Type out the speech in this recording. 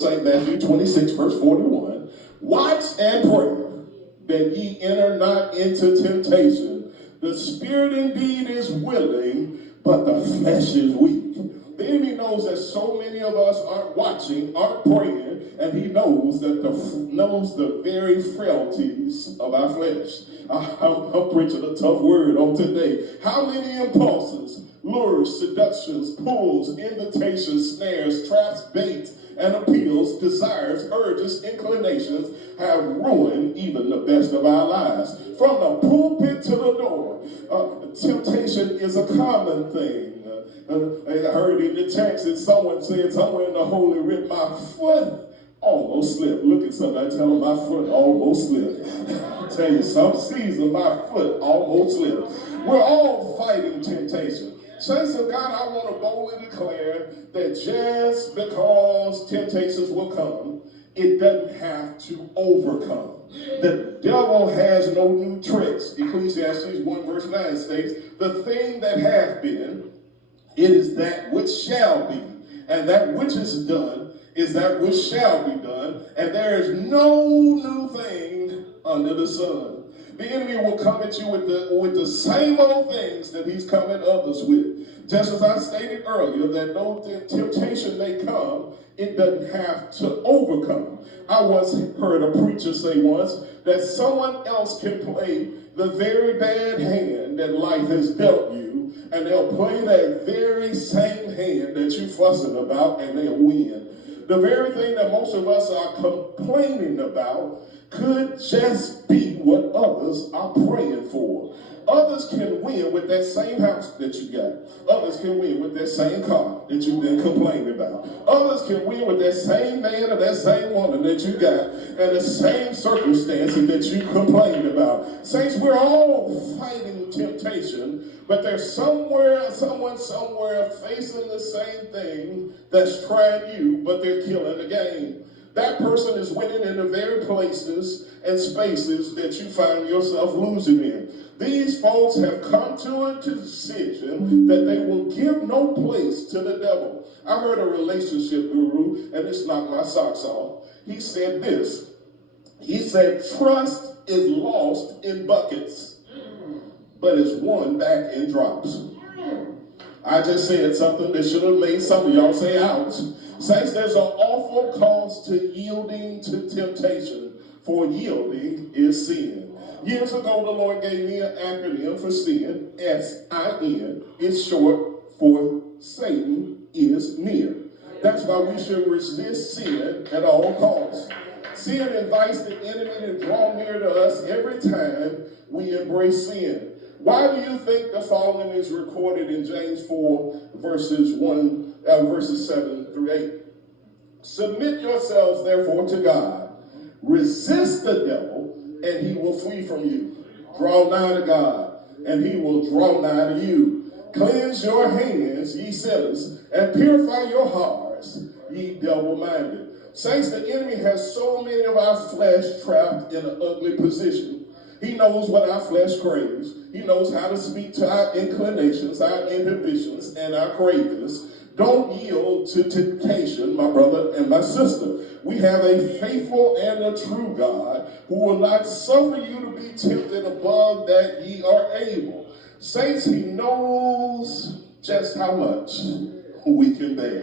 St. Matthew 26, verse 41. Watch and pray that ye enter not into temptation. The spirit indeed is willing, but the flesh is weak. The enemy knows that so many of us aren't watching, aren't praying, and he knows that knows the very frailties of our flesh. I'm preaching a tough word on today. How many impulses, lures, seductions, pulls, invitations, snares, traps, baits, and appeals, desires, urges, inclinations have ruined even the best of our lives. From the pulpit to the door, temptation is a common thing. I heard in the text that someone said somewhere in the Holy Writ, my foot almost slipped. Look at somebody, tell them my foot almost slipped. I tell you, some season my foot almost slipped. We're all fighting temptation. Saints of God, I want to boldly declare that just because temptations will come, it doesn't have to overcome. The devil has no new tricks. Ecclesiastes 1 verse 9 states, the thing that hath been, it is that which shall be. And that which is done is that which shall be done. And there is no new thing under the sun. The enemy will come at you with the same old things that he's come at others with. Just as I stated earlier, that no temptation may come, it doesn't have to overcome. I once heard a preacher say once that someone else can play the very bad hand that life has dealt you, and they'll play that very same hand that you're fussing about, and they'll win. The very thing that most of us are complaining about could just be what others are praying for. Others can win with that same house that you got. Others can win with that same car that you've been complaining about. Others can win with that same man or that same woman that you got and the same circumstances that you complained about. Saints, we're all fighting temptation, but there's someone somewhere facing the same thing that's trying you, but they're killing the game. That person is winning in the very places and spaces that you find yourself losing in. These folks have come to a decision that they will give no place to the devil. I heard a relationship guru, and it's knocked my socks off. He said this. He said, trust is lost in buckets, but it's won back in drops. I just said something that should have made some of y'all say ouch. Saints, there's an awful cost to yielding to temptation, for yielding is sin. Years ago, the Lord gave me an acronym for sin, S-I-N. It's short for Satan is near. That's why we should resist sin at all costs. Sin invites the enemy to draw near to us every time we embrace sin. Why do you think the following is recorded in James 4, verses 7 through 8? Submit yourselves, therefore, to God. Resist the devil, and he will flee from you. Draw nigh to God, and he will draw nigh to you. Cleanse your hands, ye sinners, and purify your hearts, ye double-minded. Saints, the enemy has so many of our flesh trapped in an ugly position. He knows what our flesh craves. He knows how to speak to our inclinations, our inhibitions, and our cravings. Don't yield to temptation, my brother and my sister. We have a faithful and a true God who will not suffer you to be tempted above that ye are able. Saints, he knows just how much we can bear.